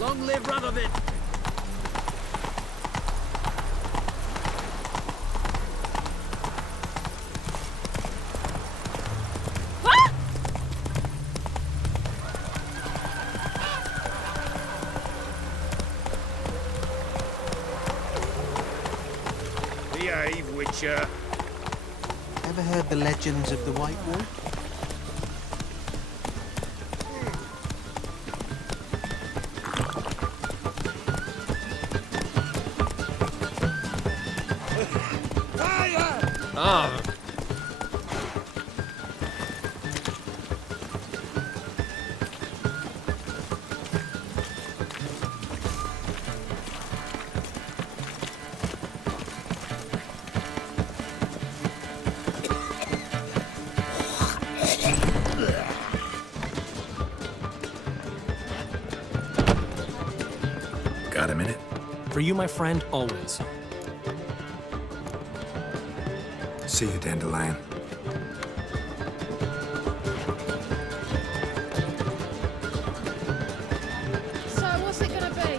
Long live Radovid! Behave, Witcher. Ever heard the legends of the White Wolf? Ah! Got a minute? For you, my friend, always. See you, Dandelion. So, what's it gonna be?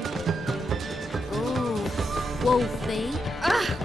Ooh, wolfy. Ah!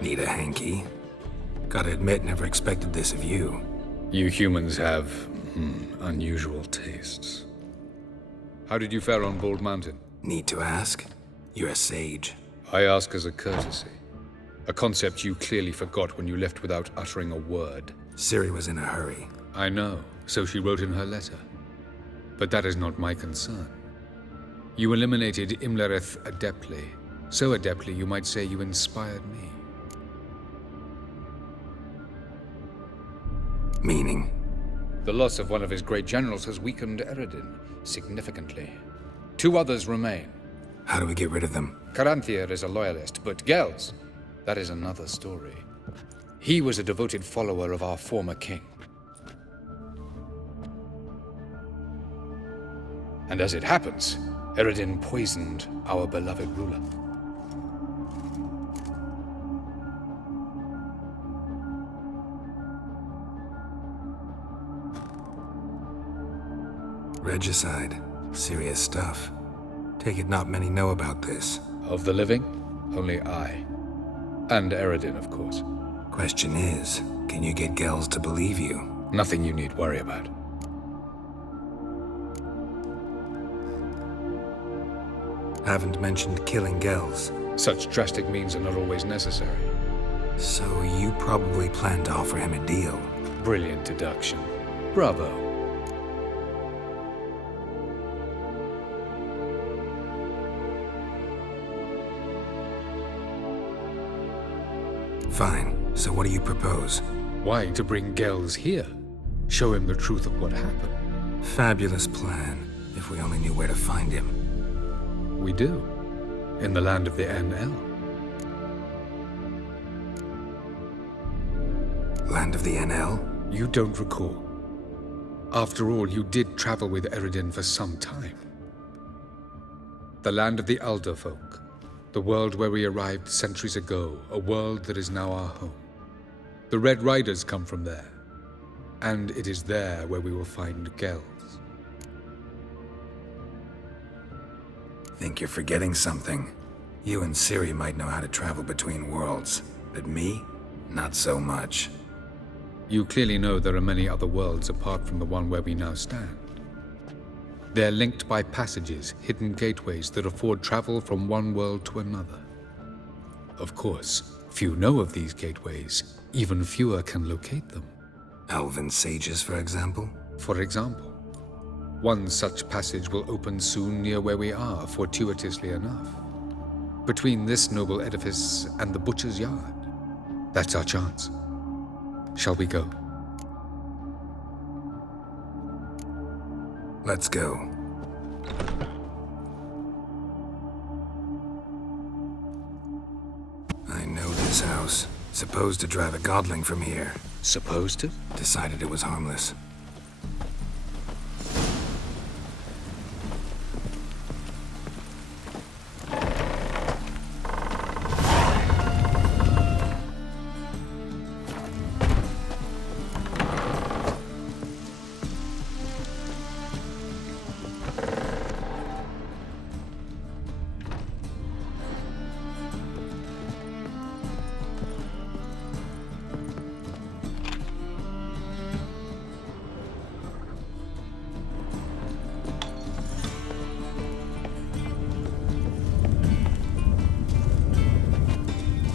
Need a hanky? Gotta admit, never expected this of you. You humans have, unusual tastes. How did you fare on Bald Mountain? Need to ask? You're a sage. I ask as a courtesy. A concept you clearly forgot when you left without uttering a word. Ciri was in a hurry. I know, so she wrote in her letter. But that is not my concern. You eliminated Imlerith adeptly. So adeptly, you might say you inspired me. Meaning? The loss of one of his great generals has weakened Eredin significantly. 2 others remain. How do we get rid of them? Caranthir is a loyalist, but Gels, that is another story. He was a devoted follower of our former king. And as it happens, Eredin poisoned our beloved ruler. Regicide. Serious stuff. Take it not many know about this. Of the living, only I. And Eredin, of course. Question is, can you get Gels to believe you? Nothing you need worry about. Haven't mentioned killing Gels. Such drastic means are not always necessary. So you probably plan to offer him a deal. Brilliant deduction. Bravo. Fine. So what do you propose? Why to bring Gels here? Show him the truth of what happened. Fabulous plan, if we only knew where to find him. We do. In the land of the NL. Land of the NL? You don't recall. After all, you did travel with Eredin for some time. The land of the Elder folk. The world where we arrived centuries ago, a world that is now our home. The Red Riders come from there, and it is there where we will find Gels. Think you're forgetting something. You and Ciri might know how to travel between worlds, but me? Not so much. You clearly know there are many other worlds apart from the one where we now stand. They're linked by passages, hidden gateways that afford travel from one world to another. Of course, few know of these gateways. Even fewer can locate them. Elven sages, for example? For example. One such passage will open soon near where we are, fortuitously enough. Between this noble edifice and the butcher's yard. That's our chance. Shall we go? Let's go. I know this house. Supposed to drive a godling from here. Supposed to? Decided it was harmless.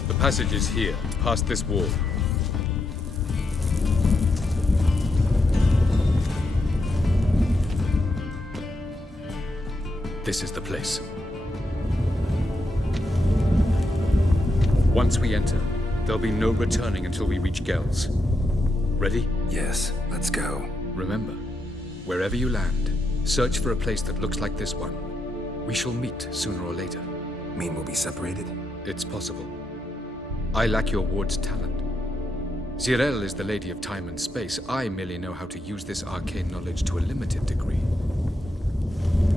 The passage is here, past this wall. This is the place. Once we enter, there'll be no returning until we reach Gel's. Ready? Yes, let's go. Remember, wherever you land, search for a place that looks like this one. We shall meet sooner or later. Mean we'll be separated? It's possible. I lack your ward's talent. Zirel is the lady of time and space. I merely know how to use this arcane knowledge to a limited degree.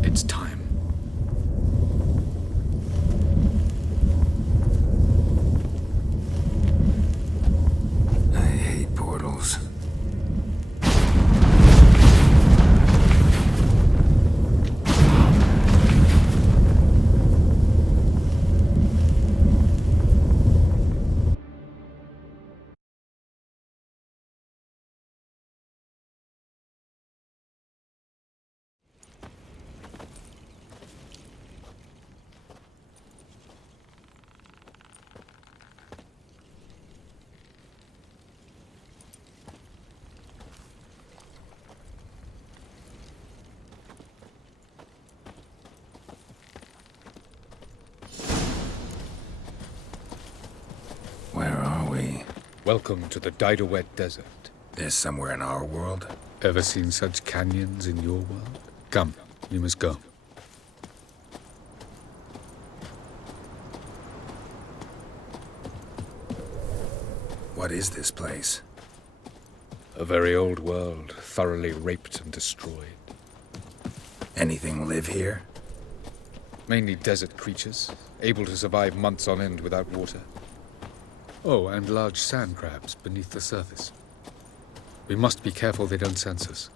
It's time. I hate portals. Where are we? Welcome to the Didowet Desert. This somewhere in our world? Ever seen such canyons in your world? Come, you must go. What is this place? A very old world, thoroughly raped and destroyed. Anything live here? Mainly desert creatures, able to survive months on end without water. Oh, and large sand crabs beneath the surface. We must be careful they don't sense us.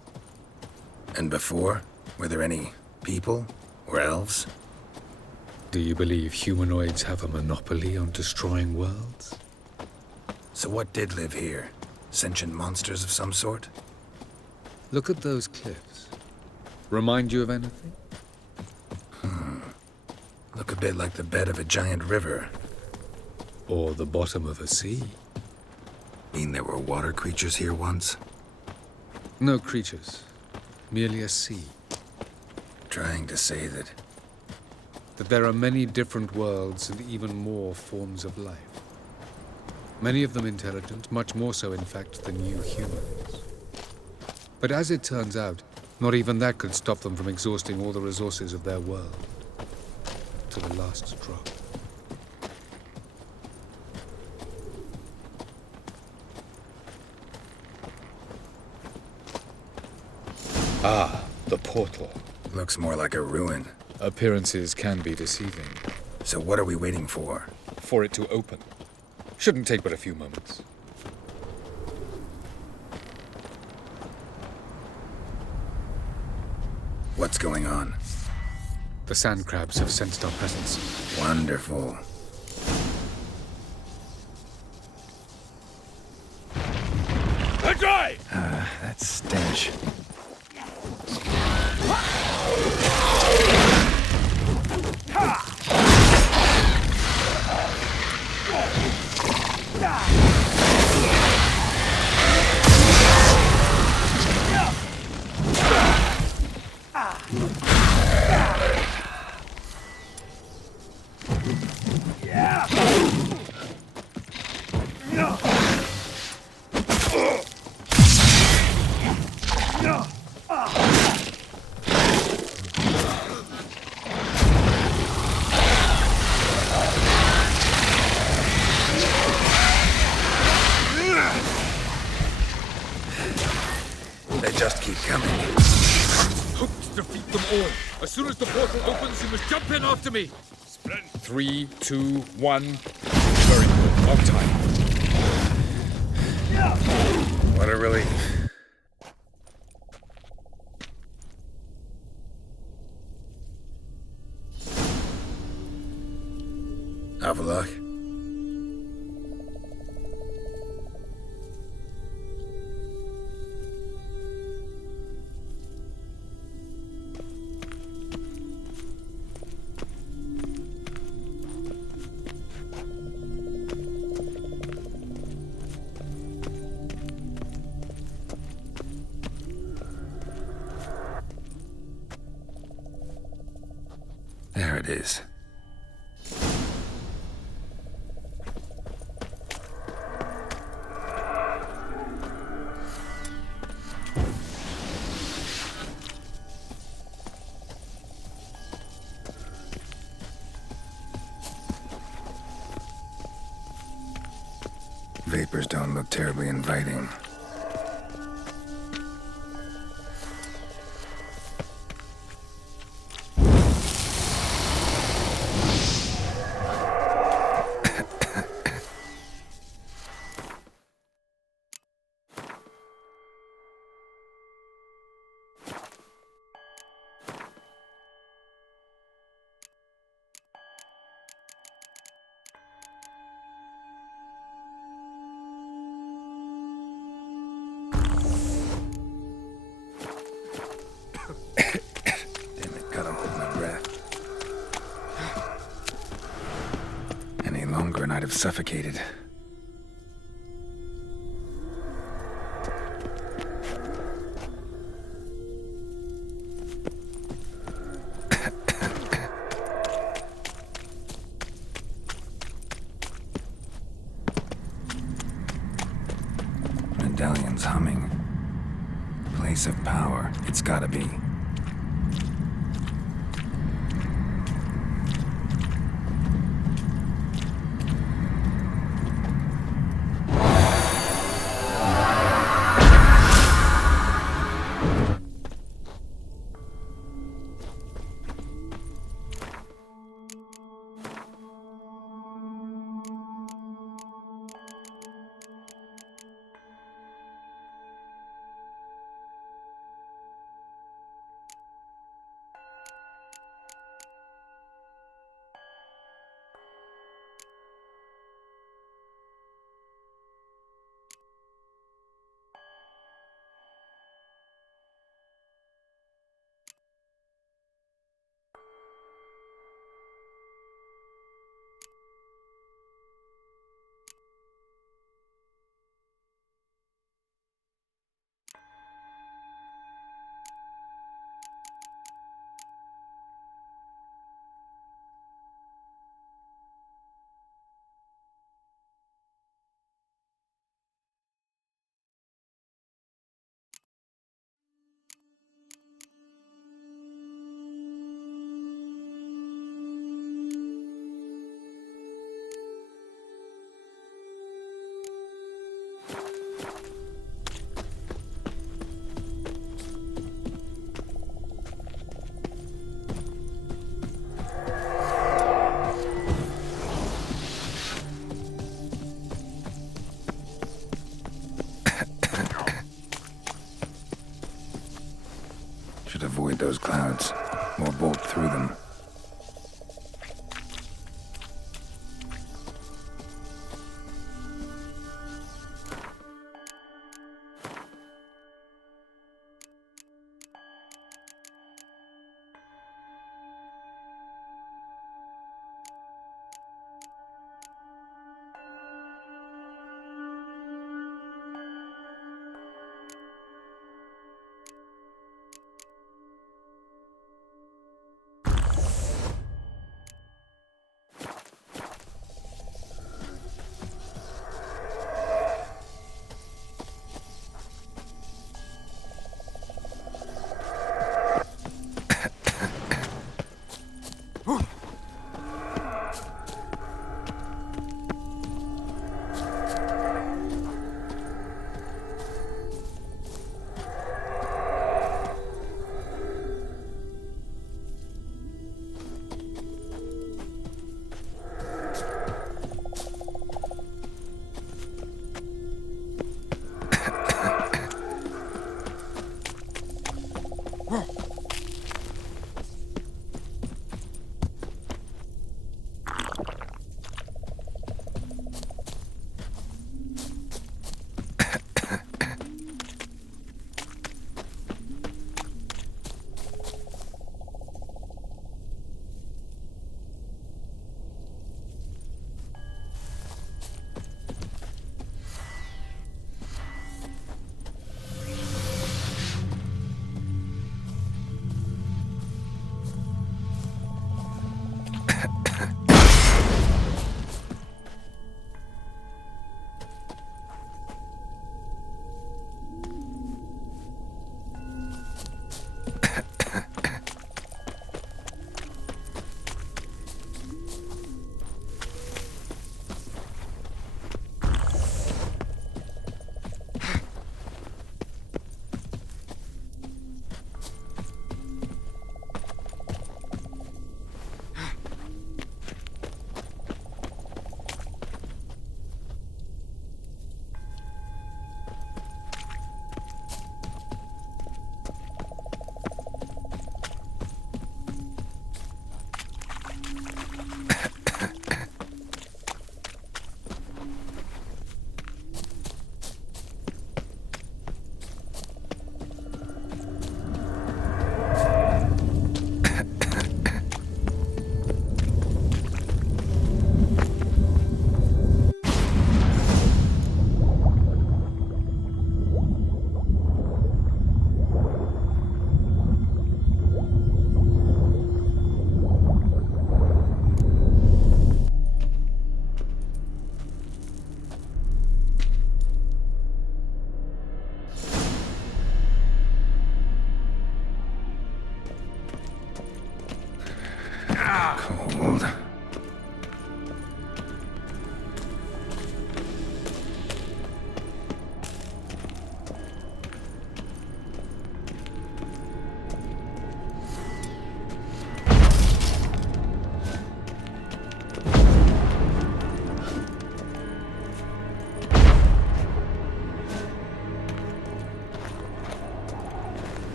And before? Were there any people? Or elves? Do you believe humanoids have a monopoly on destroying worlds? So what did live here? Sentient monsters of some sort? Look at those cliffs. Remind you of anything? Look a bit like the bed of a giant river. Or the bottom of a sea? Mean there were water creatures here once? No creatures. Merely a sea. Trying to say that There are many different worlds and even more forms of life. Many of them intelligent, much more so in fact than you humans. But as it turns out, not even that could stop them from exhausting all the resources of their world. To the last drop. Ah, the portal. looks more like a ruin. Appearances can be deceiving. So what are we waiting for? For it to open. Shouldn't take but a few moments. What's going on? The sand crabs have sensed our presence. Wonderful. Dry! That stench. just keep coming. Hope to defeat them all. As soon as the portal opens, you must jump in after me. Splendid. 3, 2, 1. Very good. On time. What a relief. Avaloch. There it is. Vapors don't look terribly inviting. Damn it, gotta hold my breath. Any longer and I'd have suffocated. Medallion's humming. Place of power. It's gotta be. Should avoid those clouds, or bolt through them.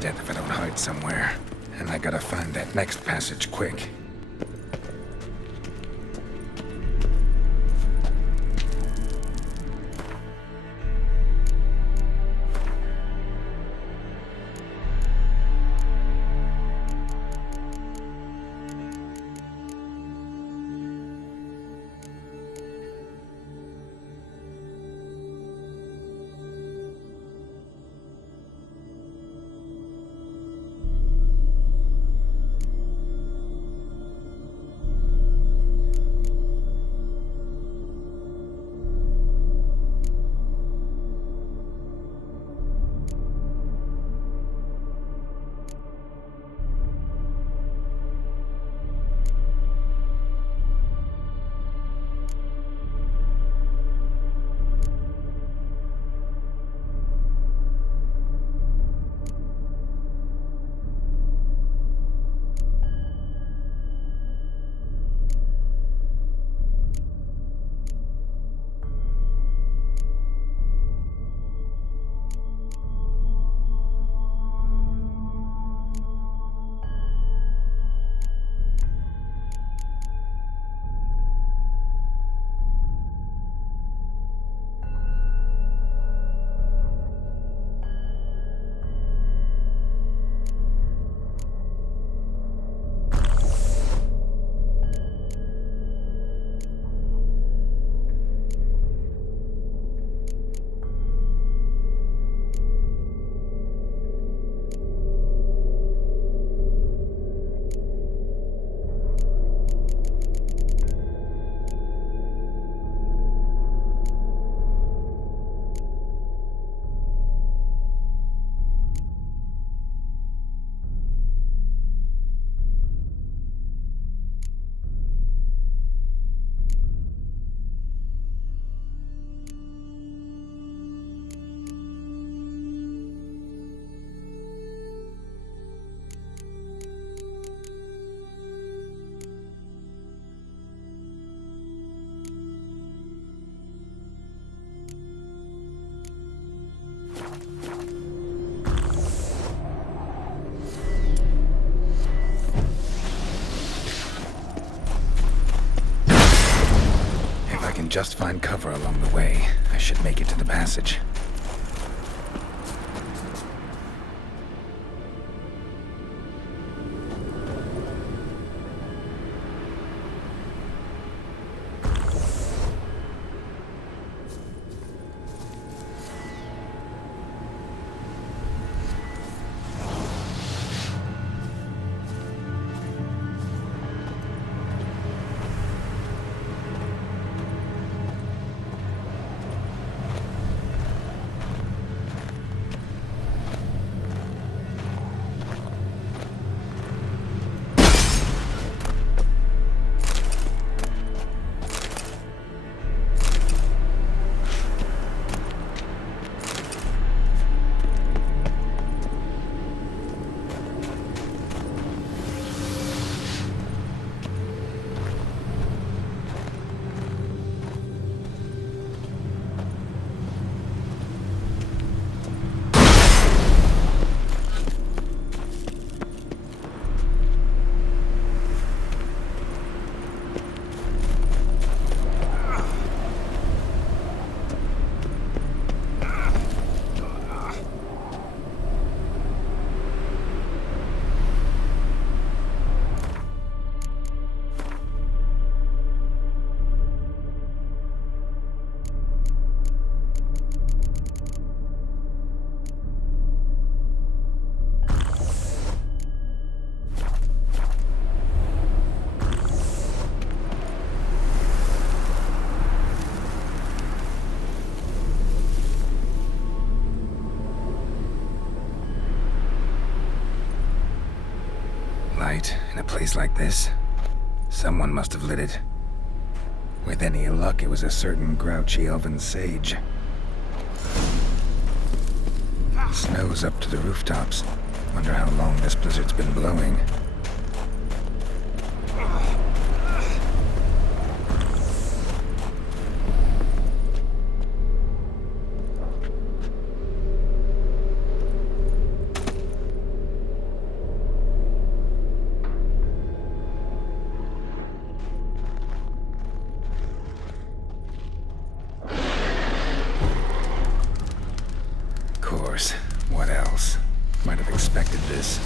death if I don't hide somewhere. And I gotta find that next passage quick. Just find cover along the way. I should make it to the passage. Light in a place like this? Someone must have lit it. With any luck, it was a certain grouchy elven sage. Snow's up to the rooftops. Wonder how long this blizzard's been blowing. course. What else? Might have expected this.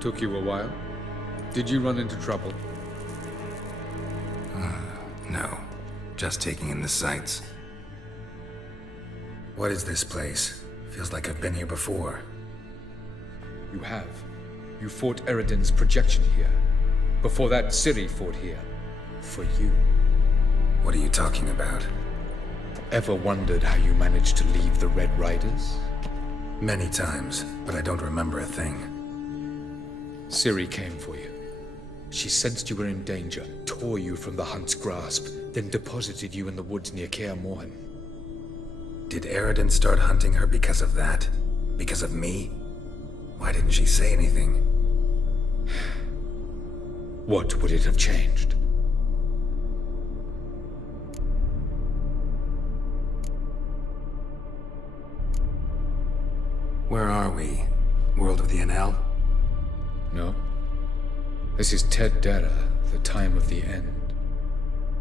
Took you a while? Did you run into trouble? No. Just taking in the sights. What is this place? Feels like I've been here before. You have. You fought Eridan's projection here. Before that, Ciri fought here. For you. What are you talking about? Ever wondered how you managed to leave the Red Riders? Many times, but I don't remember a thing. Ciri came for you. She sensed you were in danger, tore you from the Hunt's grasp, then deposited you in the woods near Kaer Morhen. Did Eridan start hunting her because of that? Because of me? Why didn't she say anything? What would it have changed? Where are we? World of the NL? No. This is Ted Dara, the time of the end.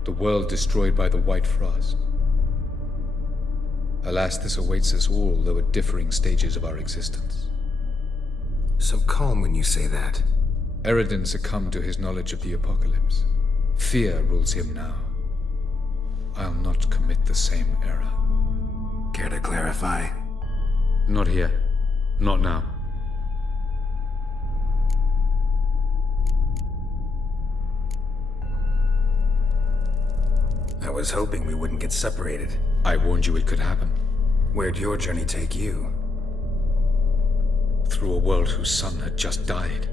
The world destroyed by the White Frost. Alas, this awaits us all, though at differing stages of our existence. So calm when you say that. Eredin succumbed to his knowledge of the apocalypse. Fear rules him now. I'll not commit the same error. Care to clarify? Not here. Not now. I was hoping we wouldn't get separated. I warned you it could happen. Where'd your journey take you? Through a world whose sun had just died.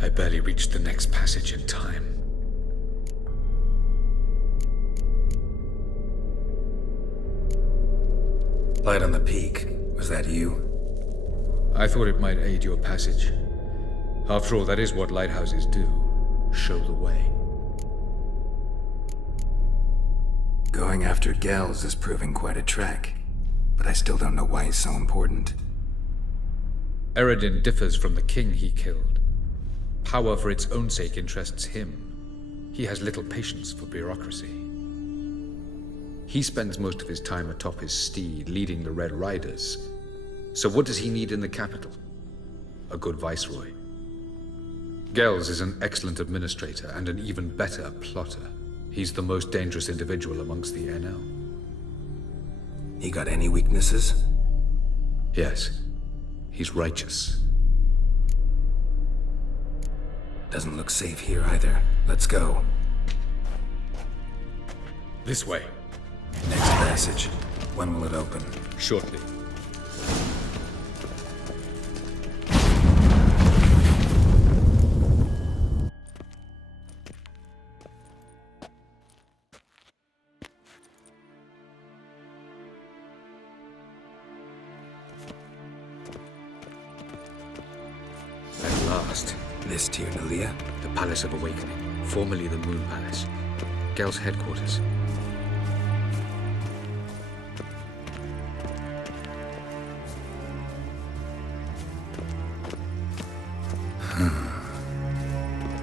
I barely reached the next passage in time. Light on the peak. Was that you? I thought it might aid your passage. After all, that is what lighthouses do. Show the way. Going after Gels is proving quite a trek. But I still don't know why he's so important. Eredin differs from the king he killed. Power for its own sake interests him. He has little patience for bureaucracy. He spends most of his time atop his steed, leading the Red Riders. So what does he need in the capital? A good viceroy. Gels is an excellent administrator and an even better plotter. He's the most dangerous individual amongst the NL. He got any weaknesses? Yes. He's righteous. Doesn't look safe here either. Let's go. This way. Next passage. When will it open? Shortly. At last. This Tirnalia? The Palace of Awakening, formerly the Moon Palace. Gel's headquarters.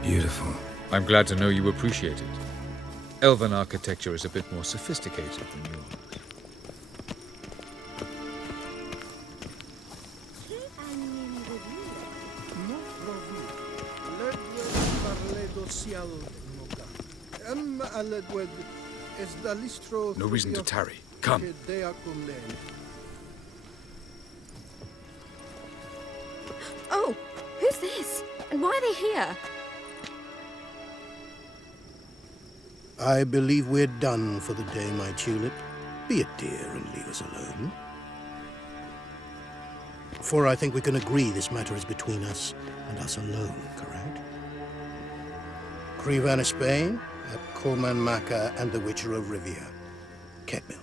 Beautiful. I'm glad to know you appreciate it. Elven architecture is a bit more sophisticated than yours. No reason to tarry. Come. Oh, who's this? And why are they here? I believe we're done for the day, my tulip. Be a dear and leave us alone. For I think we can agree this matter is between us and us alone, correct? Krivan Spain, at Corman Maka and the Witcher of Rivia. Ketmill.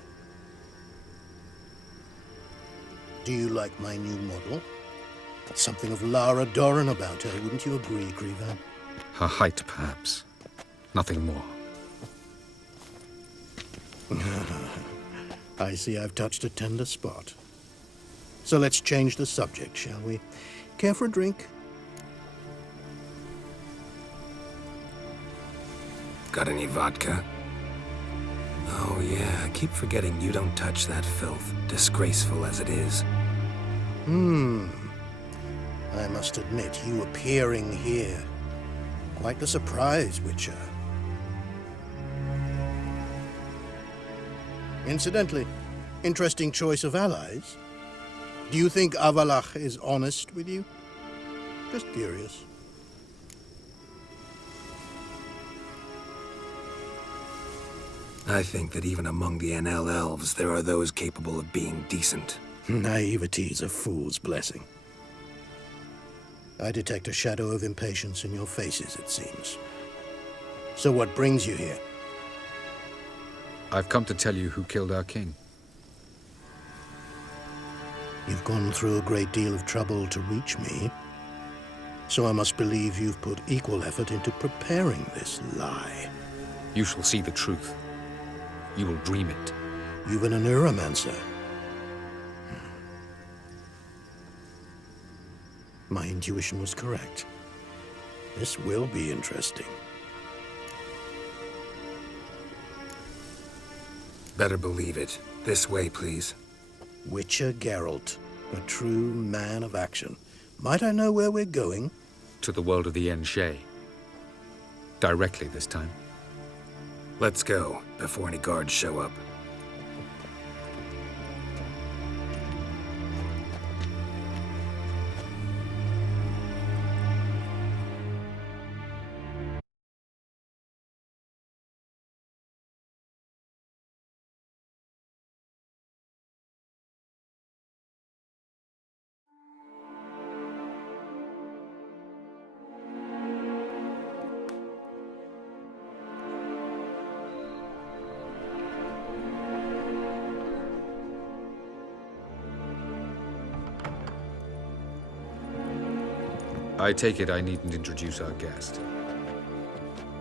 Do you like my new model? Something of Lara Doran about her, wouldn't you agree, Krivan? Her height, perhaps. Nothing more. I see I've touched a tender spot. So let's change the subject, shall we? Care for a drink? Got any vodka? Oh yeah, I keep forgetting you don't touch that filth, disgraceful as it is. I must admit, you appearing here. Quite the surprise, Witcher. Incidentally, interesting choice of allies. Do you think Avalach is honest with you? Just curious. I think that even among the NL elves, there are those capable of being decent. Naivety is a fool's blessing. I detect a shadow of impatience in your faces, it seems. So what brings you here? I've come to tell you who killed our king. You've gone through a great deal of trouble to reach me. So I must believe you've put equal effort into preparing this lie. You shall see the truth. You will dream it. Even a neuromancer. My intuition was correct. This will be interesting. Better believe it. This way, please. Witcher Geralt, a true man of action. Might I know where we're going? To the world of the Enshe. Directly this time. Let's go, before any guards show up. I take it I needn't introduce our guest.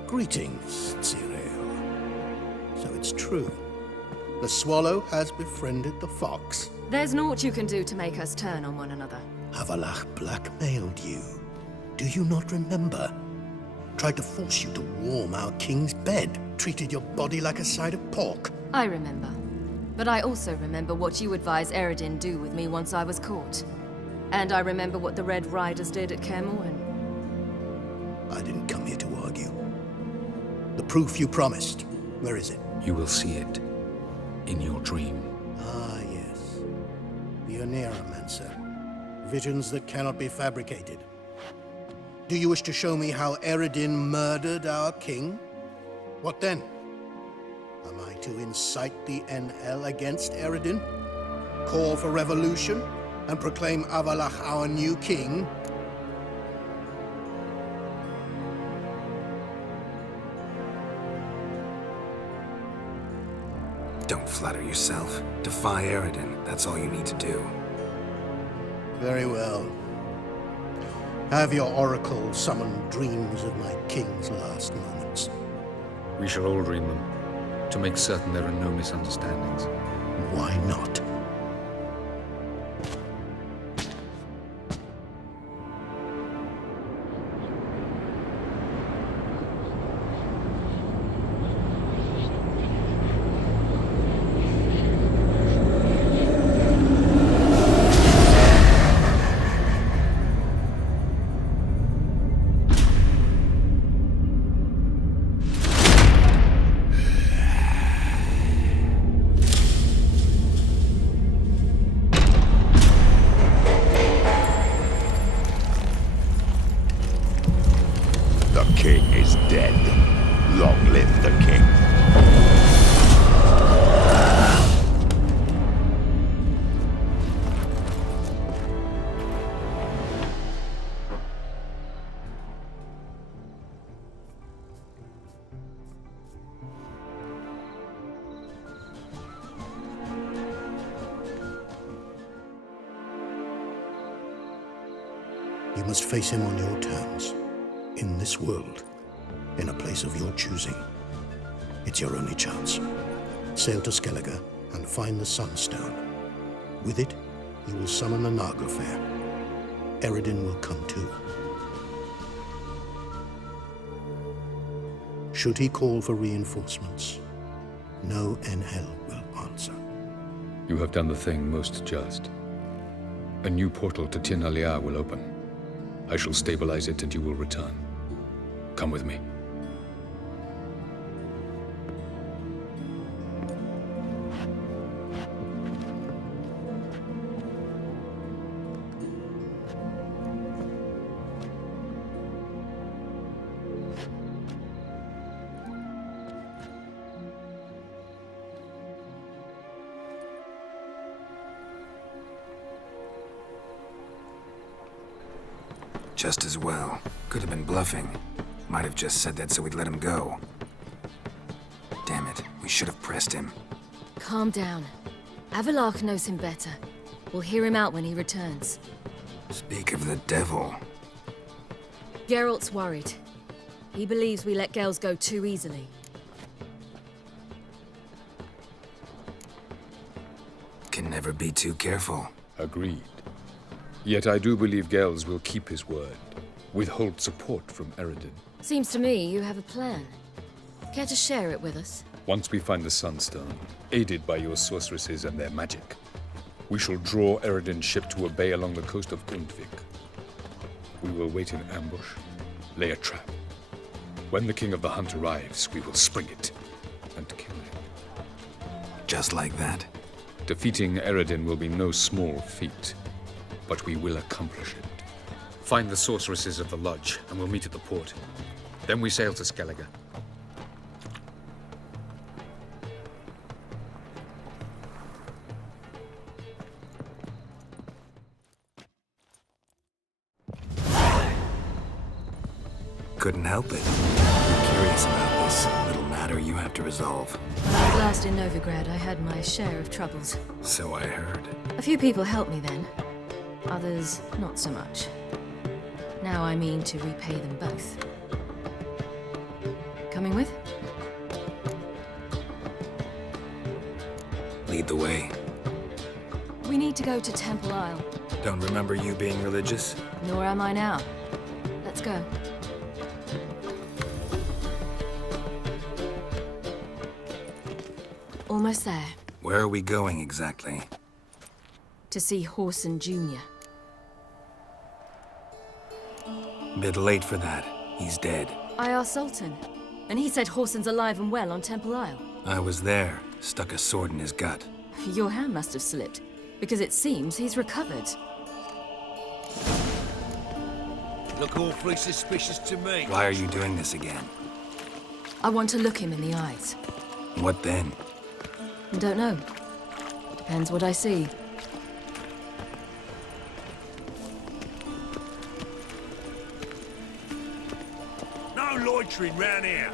Greetings, Cyril. So it's true. The swallow has befriended the fox. There's naught you can do to make us turn on one another. Avalach blackmailed you. Do you not remember? Tried to force you to warm our king's bed. Treated your body like a side of pork. I remember. But I also remember what you advised Eredin do with me once I was caught. And I remember what the Red Riders did at Kaer Morhen. I didn't come here to argue. The proof you promised, where is it? You will see it. In your dream. Ah, yes. The Oneiromancer. Visions that cannot be fabricated. Do you wish to show me how Eredin murdered our king? What then? Am I to incite the NL against Eredin? Call for revolution? And proclaim Avalach our new king? Don't flatter yourself. Defy Eredin. That's all you need to do. Very well. Have your oracle summon dreams of my king's last moments. We shall all dream them, to make certain there are no misunderstandings. Why not? You must face him on your terms. In this world. In a place of your choosing. It's your only chance. Sail to Skellige and find the Sunstone. With it, you will summon the Nagelfair. Eredin will come too. Should he call for reinforcements, no NL will answer. You have done the thing most just. A new portal to Tir Nalia will open. I shall stabilize it and you will return. Come with me. Just as well. Could have been bluffing. Might have just said that so we'd let him go. Damn it, we should have pressed him. Calm down. Avalach knows him better. We'll hear him out when he returns. Speak of the devil. Geralt's worried. He believes we let girls go too easily. Can never be too careful. Agreed. Yet I do believe Gels will keep his word. Withhold support from Eredin. Seems to me you have a plan. Care to share it with us? Once we find the Sunstone, aided by your sorceresses and their magic, we shall draw Eredin's ship to a bay along the coast of Undvik. We will wait in ambush, lay a trap. When the King of the Hunt arrives, we will spring it and kill him. Just like that. Defeating Eredin will be no small feat, but we will accomplish it. Find the sorceresses of the lodge, and we'll meet at the port. Then we sail to Skellige. Couldn't help it. I'm curious about this little matter you have to resolve. When I was last in Novigrad, I had my share of troubles. So I heard. A few people helped me then. Others, not so much. Now I mean to repay them both. Coming with? Lead the way. We need to go to Temple Isle. Don't remember you being religious? Nor am I now. Let's go. Almost there. Where are we going exactly? To see Horson Jr. Bit late for that. He's dead. I asked Sultan, and he said Horson's alive and well on Temple Isle. I was there. Stuck a sword in his gut. Your hand must have slipped, because it seems he's recovered. Look awfully suspicious to me. Why are you doing this again? I want to look him in the eyes. What then? Don't know. Depends what I see. No loitering round here.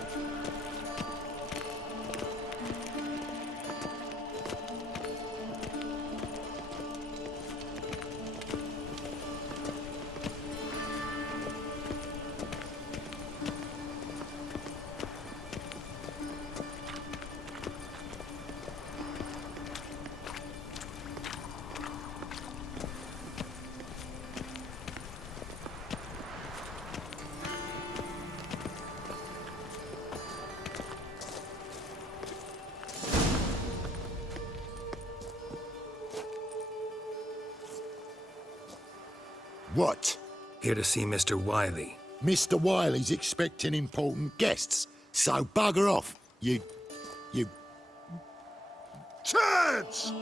What? Here to see Mr. Wiley. Mr. Wiley's expecting important guests, so bugger off, you... turds!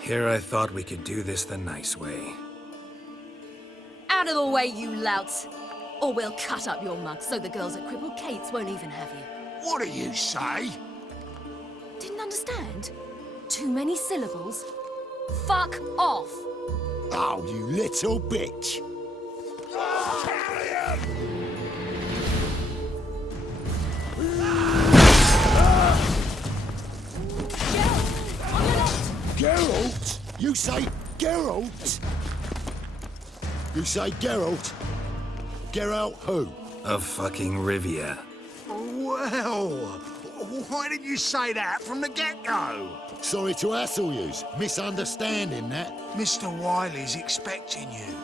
Here I thought we could do this the nice way. Out of the way, you louts! Or we'll cut up your mug so the girls at Cripple Kate's won't even have you. What do you say? Didn't understand? Too many syllables? Fuck off! Oh, you little bitch! Geralt? You say Geralt? You say Geralt? Geralt who? Of fucking Rivia. Well, why didn't you say that from the get-go? Sorry to hassle yous. Misunderstanding that. Mr. Wiley's expecting you.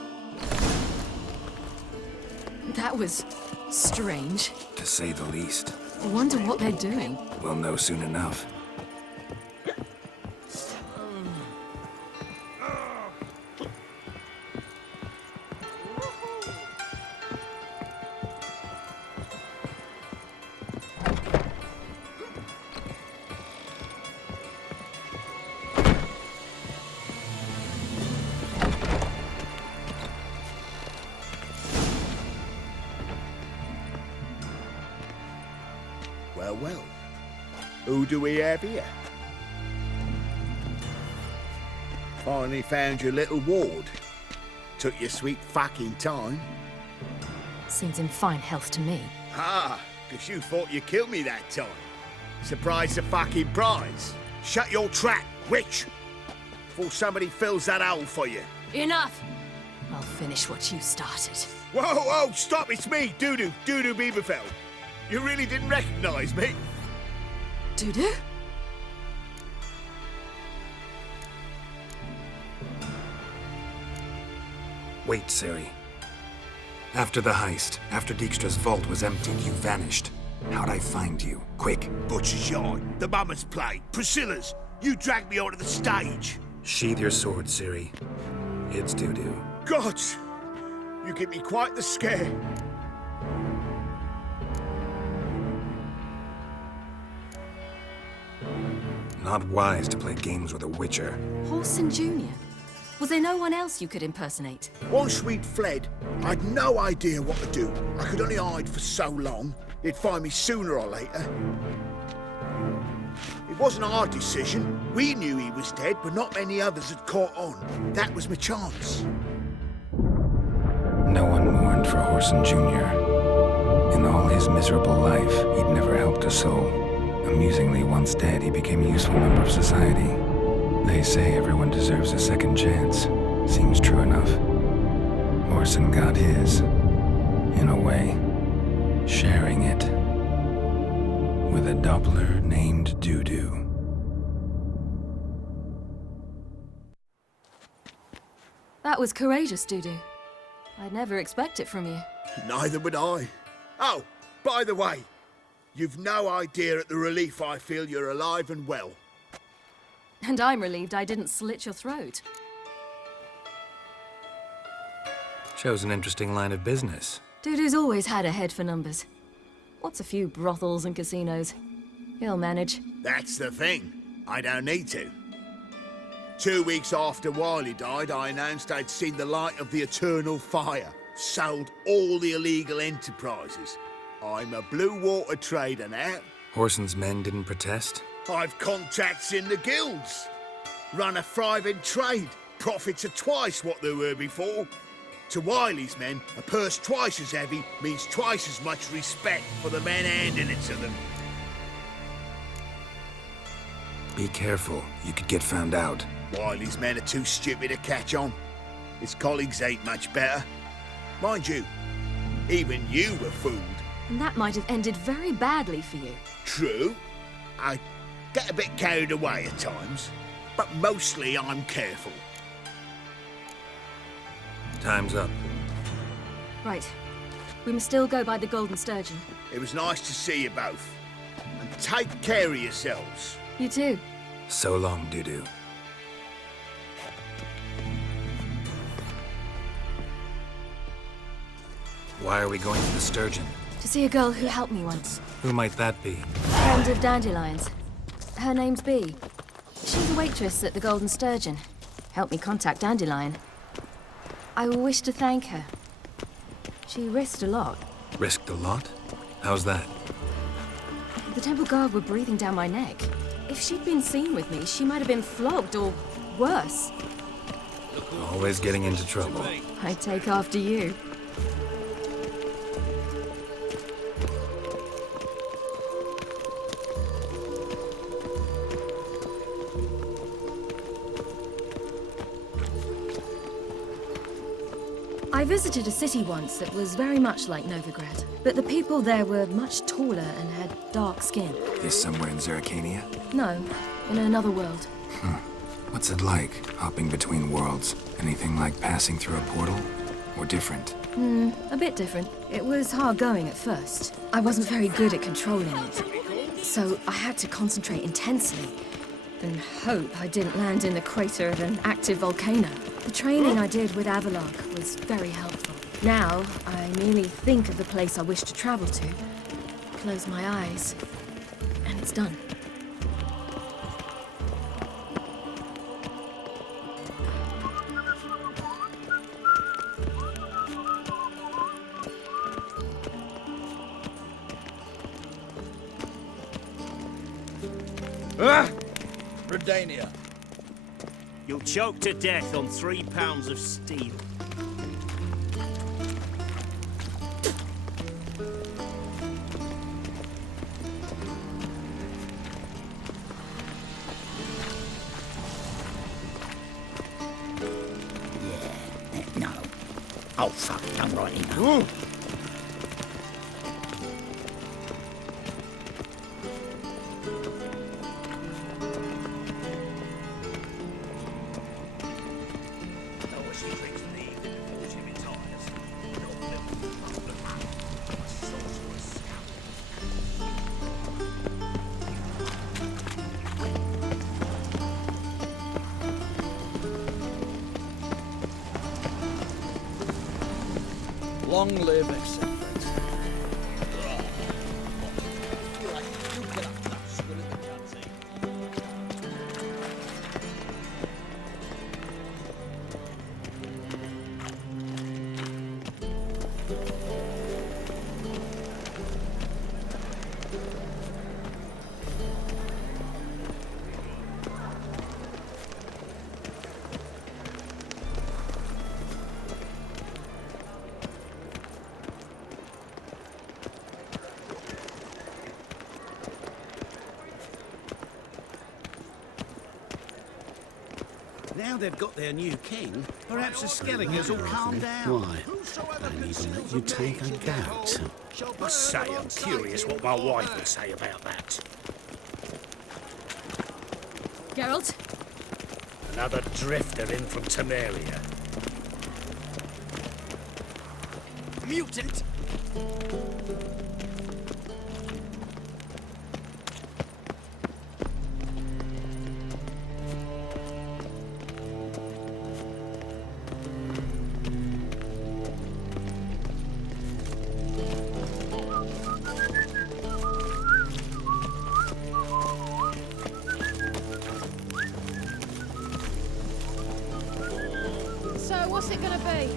That was strange. To say the least. I wonder what they're doing. We'll know soon enough. Well. Who do we have here? Finally found your little ward. Took your sweet fucking time. Seems in fine health to me. Ah, because you thought you killed me that time. Surprise the fucking prize. Shut your trap, witch! before somebody fills that hole for you. Enough! I'll finish what you started. Whoa, stop, it's me, Dudu Bieberfeld. You really didn't recognize me? Dudu? Wait, Ciri. After the heist, after Dijkstra's vault was emptied, you vanished. How'd I find you? Quick. Butcher's Yard, the Mummer's Play, Priscilla's. You dragged me onto the stage. Sheathe your sword, Ciri. It's Dudu. Gods, you give me quite the scare. Not wise to play games with a witcher. Horson Jr.? Was there no one else you could impersonate? Once we'd fled, I'd no idea what to do. I could only hide for so long. They'd find me sooner or later. It wasn't our decision. We knew he was dead, but not many others had caught on. That was my chance. No one mourned for Horson Jr. In all his miserable life, he'd never helped a soul. Amusingly, once dead, he became a useful member of society. They say everyone deserves a second chance. Seems true enough. Horson got his, in a way, sharing it with a Doppler named Dudu. That was courageous, Dudu. I'd never expect it from you. Neither would I. Oh, by the way, you've no idea at the relief I feel you're alive and well. And I'm relieved I didn't slit your throat. Shows an interesting line of business. Dudu's always had a head for numbers. What's a few brothels and casinos? He'll manage. That's the thing. I don't need to. 2 weeks after Wiley died, I announced I'd seen the light of the eternal fire. Sold all the illegal enterprises. I'm a blue water trader now. Horson's men didn't protest? I've contacts in the guilds. Run a thriving trade. Profits are twice what they were before. To Wiley's men, a purse twice as heavy means twice as much respect for the men handing it to them. Be careful. You could get found out. Wiley's men are too stupid to catch on. His colleagues ain't much better. Mind you, even you were fooled. And that might have ended very badly for you. True. I get a bit carried away at times, but mostly I'm careful. Time's up. Right. We must still go by the Golden Sturgeon. It was nice to see you both. And take care of yourselves. You too. So long, Dudu. Why are we going to the Sturgeon? To see a girl who helped me once. Who might that be? Friend of Dandelion's. Her name's Bee. She's a waitress at the Golden Sturgeon. Helped me contact Dandelion. I wish to thank her. She risked a lot. Risked a lot? How's that? The temple guard were breathing down my neck. If she'd been seen with me, she might have been flogged or worse. Always getting into trouble. I take after you. I visited a city once that was very much like Novigrad, but the people there were much taller and had dark skin. This somewhere in Zerrikania? No, in another world. What's it like, hopping between worlds? Anything like passing through a portal? Or different? A bit different. It was hard going at first. I wasn't very good at controlling it, so I had to concentrate intensely and hope I didn't land in the crater of an active volcano. The training I did with Avalok was very helpful. Now, I merely think of the place I wish to travel to, close my eyes, and it's done. Redania. You'll choke to death on 3 pounds of steel. Oh, fuck, I'm right enough. Long live acceptance. Now they've got their new king, perhaps the Skelligers will calm down. Why? Don't even let you take a goat. I say, I'm curious what my wife will say about that. Geralt? Another drifter in from Temeria. Mutant! So, what's it gonna be?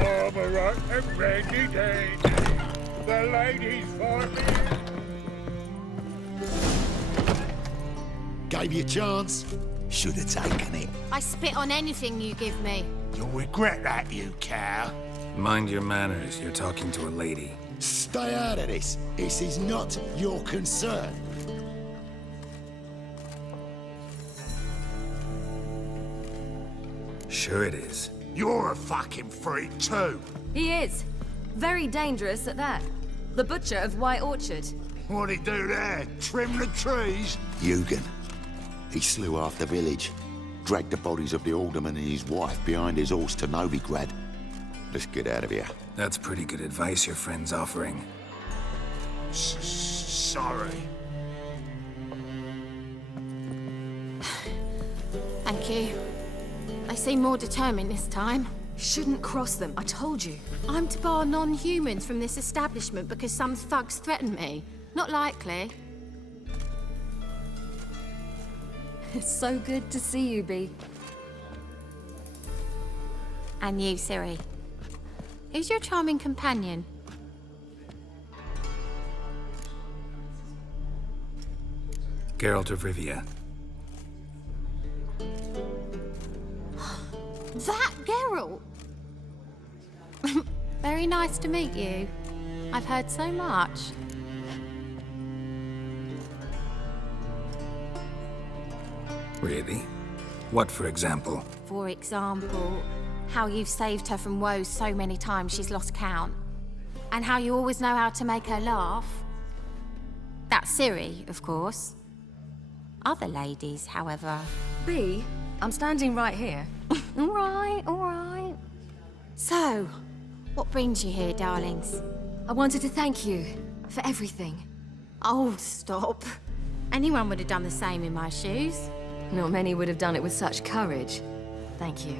Armor right and ready, Daddy. The ladies for me. Gave you a chance. Should have taken it. I spit on anything you give me. You'll regret that, you cow. Mind your manners, you're talking to a lady. Stay out of this. This is not your concern. Sure it is. You're a fucking freak too. He is. Very dangerous at that. The butcher of White Orchard. What'd he do there? Trim the trees? Eugen. He slew half the village. Dragged the bodies of the alderman and his wife behind his horse to Novigrad. Let's get out of here. That's pretty good advice your friend's offering. Sorry. Thank you. They seem more determined this time. Shouldn't cross them, I told you. I'm to bar non-humans from this establishment because some thugs threaten me. Not likely. It's so good to see you, Bee. And you, Ciri. Who's your charming companion? Geralt of Rivia. That Geralt! Very nice to meet you. I've heard so much. Really? What, for example? For example, how you've saved her from woes so many times she's lost count. And how you always know how to make her laugh. That's Ciri, of course. Other ladies, however... Bee, I'm standing right here. All right, all right. So, what brings you here, darlings? I wanted to thank you for everything. Oh, stop. Anyone would have done the same in my shoes. Not many would have done it with such courage. Thank you.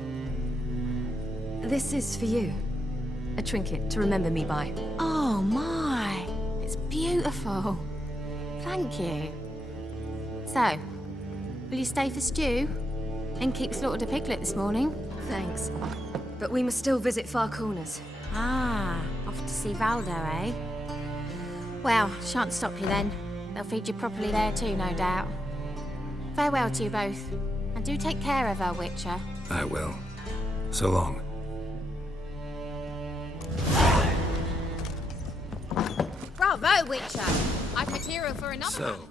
This is for you. A trinket to remember me by. Oh, my. It's beautiful. Thank you. So, will you stay for stew? And keep slaughtered a piglet this morning? Thanks. But we must still visit Far Corners. Ah, off to see Valdo, eh? Well, shan't stop you then. They'll feed you properly there too, no doubt. Farewell to you both. And do take care of her, Witcher. I will. So long. Bravo, Witcher! I've material for another So, one.